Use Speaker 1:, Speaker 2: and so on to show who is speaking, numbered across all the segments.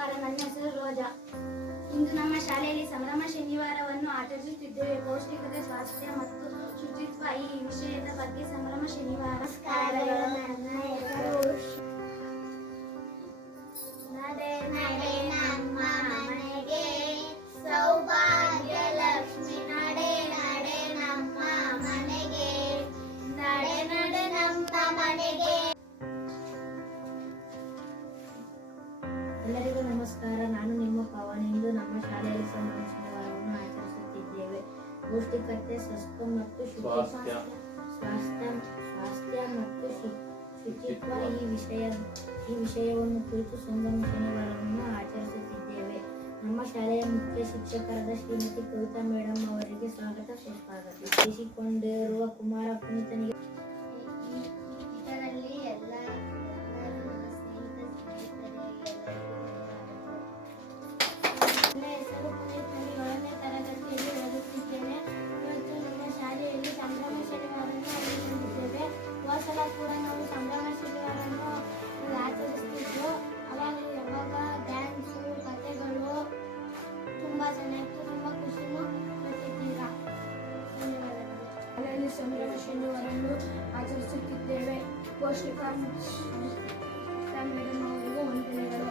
Speaker 1: ನಮಸ್ಕಾರ ನನ್ನ ಹೆಸರು ರೋಜಾ. ಇಂದು ನಮ್ಮ ಶಾಲೆಯಲ್ಲಿ ಸಂಭ್ರಮ ಶನಿವಾರವನ್ನು ಆಚರಿಸುತ್ತಿದ್ದೇವೆ. ಪೌಷ್ಟಿಕತೆ, ಸ್ವಾಸ್ಥ್ಯ ಮತ್ತು ಶುಚಿತ್ವ ಈ ವಿಷಯದ
Speaker 2: ಪೌಷ್ಟಿಕತೆ ಸ್ವಸ್ಥ ಮತ್ತು ಶುಚಿ
Speaker 3: ಸ್ವಾಸ್ಥ್ಯ.
Speaker 2: ಸ್ವಾಸ್ಥ್ಯ ಸ್ವಾಸ್ಥ್ಯ ಮತ್ತು ಶು- ಶುಚಿತ್ವ ಈ ವಿಷಯ ಈ ವಿಷಯವನ್ನು ಕುರಿತು ಸಂಭ್ರಮ ಶನಿವಾರವನ್ನು ಆಚರಿಸುತ್ತಿದ್ದೇವೆ ನಮ್ಮ ಶಾಲೆಯ ಮುಖ್ಯ ಶಿಕ್ಷಕರಾದ ಶ್ರೀಮತಿ ಕವಿತಾ ಮೇಡಮ್ ಅವರಿಗೆ ಸ್ವಾಗತ ಸುಸ್ವಾಗತ ಇರಿಸಿಕೊಂಡಿರುವ ಕುಮಾರ ಪುನೀತನಿಗೆ
Speaker 4: ಪೌಷ್ಟಿಕ ಮೇಡಮ್ ಅವರಿಗೂ ವಂದನೆಗಳು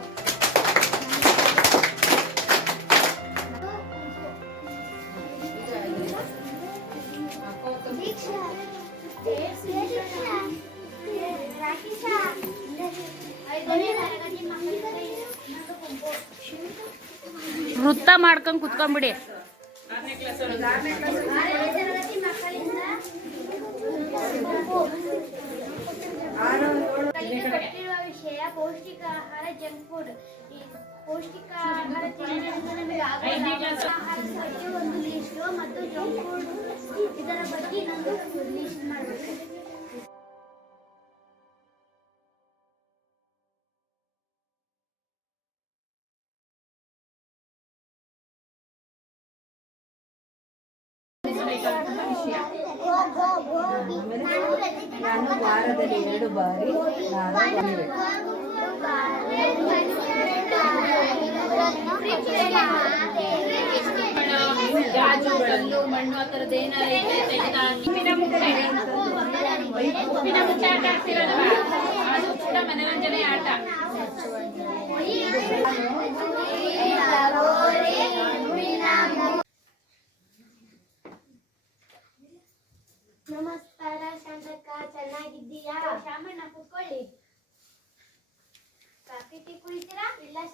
Speaker 5: ವೃತ್ತ ಮಾಡ್ಕೊಂಡ್ ಕುತ್ಕೊಂಡ್ಬಿಡಿ
Speaker 1: ಪೌಷ್ಟಿಕ ಆಹಾರ ಜಂಕ್ ಫುಡ್ ಈ ಪೌಷ್ಟಿಕ ಆಹಾರ ಬಗ್ಗೆ ಒಂದು ಲಿಸ್ಟ್ ಮತ್ತು ಜಂಕ್ ಫುಡ್ ಇದರ ಬಗ್ಗೆ ಇನ್ನೊಂದು ಲಿಸ್ಟ್ ಮಾಡಬೇಕು.
Speaker 6: ನಾನು ವಾರದಲ್ಲಿ ಎರಡು ಬಾರಿ ನಾನು ಬಂದಿವೆ
Speaker 5: ಗಾಜುಗಳು ಮಣ್ಣು ಆ ಥರದ್ದು ಏನಾರ ಇದ್ರೆ ತೆಗೆದಾಕಿ ಉಪ್ಪಿನ ಮುಚ್ಚೆ ಉಪ್ಪಿನ ಮುಚ್ಚಾಟ ಆಗ್ತಿರೋದಲ್ಲ ಅದು ಕೂಡ ಮನೋರಂಜನೆ ಆಟ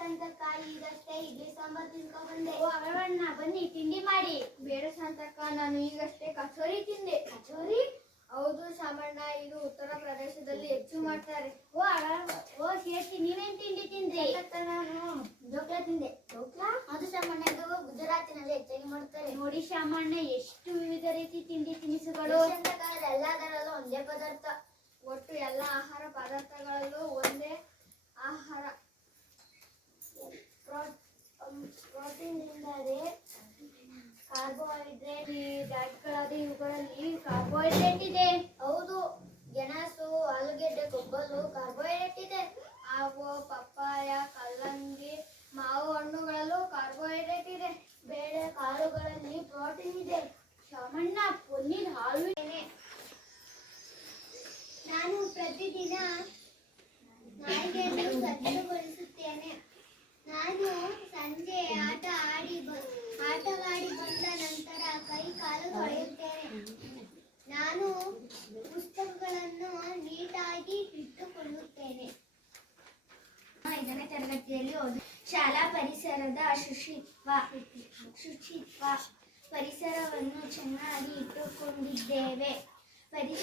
Speaker 1: ಶಾಂತಕ್ಕ ಈಗಷ್ಟೇ ಇಡ್ಲಿ ಸಾಂಬಾರ್ ತಿನ್ಕೊಂಡ್ ಬಂದೆ. ಓ ಅರವಣ್ಣ ಬನ್ನಿ ತಿಂಡಿ ಮಾಡಿ. ಬೇಡ ಶಾಂತಕ್ಕ ನಾನು ಈಗಷ್ಟೇ ಕಚೋರಿ ತಿಂದೆ. ಕಚೋರಿ? ಹೌದು ಶಾಮಣ್ಣ ಇದು ಉತ್ತರ ಪ್ರದೇಶದಲ್ಲಿ ಹೆಚ್ಚು ಮಾಡ್ತಾರೆ. ಓ ಓ ಸೇರ್ತಿ ನೀವೇನ್ ತಿಂಡಿ ತಿಂದೆ? ನಾನು ಡೋಕ್ಲಾ ತಿಂದೆ. ಡೋಕ್ಲಾ ಅದು ಶಾಮಣ್ಣ ಇದು ಗುಜರಾತಿನಲ್ಲಿ ಹೆಚ್ಚಾಗಿ ಮಾಡ್ತಾರೆ. ನೋಡಿ ಶಾಮಣ್ಣ ಎಷ್ಟು ವಿವಿಧ ರೀತಿ ತಿಂಡಿ ತಿನಿಸುಗಳು. ಎಲ್ಲದರಲ್ಲೂ ಒಂದೇ ಪದಾರ್ಥ. ಒಟ್ಟು ಎಲ್ಲ ಆಹಾರ ಪದಾರ್ಥಗಳಲ್ಲೂ ಒಂದೇ ಆಹಾರ ತಿಂದರೆ ಕಾರ್ಬೋಹೈಡ್ರೇಟ್ ಡೈಟ್ಗಳಾದ ಇವುಗಳಲ್ಲಿ ಕಾರ್ಬೋಹೈಡ್ರೇಟ್ ಇದೆ. ಹೌದು, ಗೆಣಸು, ಆಲೂಗೆಡ್ಡೆ ಕೊಬ್ಬಲು ಕಾರ್ಬೋಹೈಡ್ರೇಟ್ ಇದೆ. ಹಾವು, ಪಪ್ಪಾಯ, ಕಲ್ಲಂಗಡಿ, ಮಾವು ಹಣ್ಣುಗಳಲ್ಲೂ ಕಾರ್ಬೋಹೈಡ್ರೇಟ್ ಇದೆ. ಬೇಳೆ ಕಾಳುಗಳಲ್ಲಿ ಪ್ರೋಟೀನ್ ಇದೆ. ಶಾಮಣ್ಣ ಪನ್ನೀರ್ ಹಾಲು ಇದೆ. ನಾನು ಪ್ರತಿದಿನ ನಾಯಿಗೆಯನ್ನು ಸ್ವಚ್ಛಗೊಳಿಸುತ್ತೇನೆ ನಾನು ಸಂಜೆ ಆಟ ಆಡಿ ಆಟವಾಡಿ ಬಂದ ನಂತರ ಕೈ ಕಾಲು ತೊಳೆಯುತ್ತೇನೆ. ನಾನು ಪುಸ್ತಕಗಳನ್ನು ನೀಟಾಗಿ ಇಟ್ಟುಕೊಳ್ಳುತ್ತೇನೆ. ಐದನೇ ತರಗತಿಯಲ್ಲಿ ಶಾಲಾ ಪರಿಸರದ ಶುಚಿತ್ವ ಶುಚಿತ್ವ ಪರಿಸರವನ್ನು ಚೆನ್ನಾಗಿ ಇಟ್ಟುಕೊಂಡಿದ್ದೇವೆ. ಪರಿ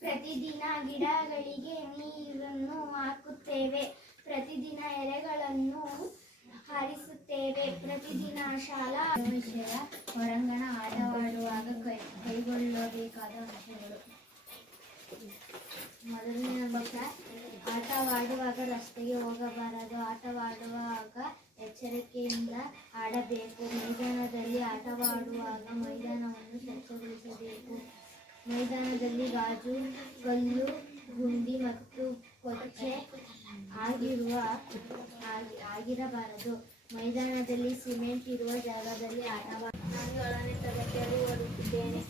Speaker 1: ಪ್ರತಿದಿನ ಗಿಡಗಳಿಗೆ ನೀರನ್ನು ಹಾಕುತ್ತೇವೆ. ಪ್ರತಿದಿನ ಎಲೆಗಳನ್ನು ಪ್ರತಿದಿನ ಶಾಲಾ ವಿಷಯ ಹೊರಾಂಗಣ ಆಟವಾಡುವಾಗ ಕೈಗೊಳ್ಳಬೇಕಾದ ಅಂಶಗಳು. ಮೊದಲನೇ ಅಂಶ, ಆಟವಾಡುವಾಗ ರಸ್ತೆಗೆ ಹೋಗಬಾರದು. ಆಟವಾಡುವಾಗ ಎಚ್ಚರಿಕೆಯಿಂದ ಆಡಬೇಕು. ಮೈದಾನದಲ್ಲಿ ಆಟವಾಡುವಾಗ ಮೈದಾನವನ್ನು ಸ್ವಚ್ಛಗೊಳಿಸಬೇಕು. ಮೈದಾನದಲ್ಲಿ ಗಾಜು ಕಲ್ಲು ಗುಂಡಿ ಮತ್ತು ಕೊಚ್ಚೆ
Speaker 7: ಆಗಿರುವ, ಆಗಿ- ಆಗಿರಬಾರದು. ಮೈದಾನದಲ್ಲಿ ಸಿಮೆಂಟ್ ಇರುವ ಜಾಗದಲ್ಲಿ ಆಟವಾಡ ನಾನು ಓಡುತ್ತಿದ್ದೇನೆ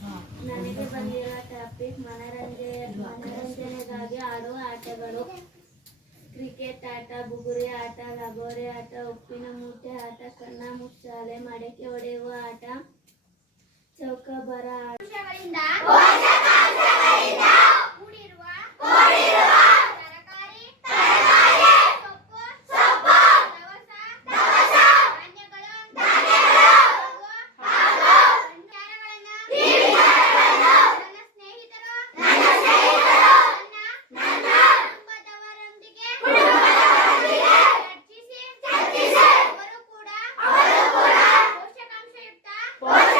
Speaker 7: ನನಗೆ ಬಂದಿರುವ ಟಾಪಿಕ್ ಮನರಂಜನೆ ಮನರಂಜನೆಗಾಗಿ ಆಡುವ ಆಟಗಳು. ಕ್ರಿಕೆಟ್ ಆಟ ಬುಗುರಿ ಆಟ ಲಗೋರಿ ಆಟ ಉಪ್ಪಿನ ಮೂಟೆ ಆಟ ಕಣ್ಣ ಮುಚ್ಚಾಲೆ ಮಡಕೆ ಹೊಡೆಯುವ ಆಟ ಚೌಕಾಬಾರ ಆಟ. ಕೂಡಿರುವ What?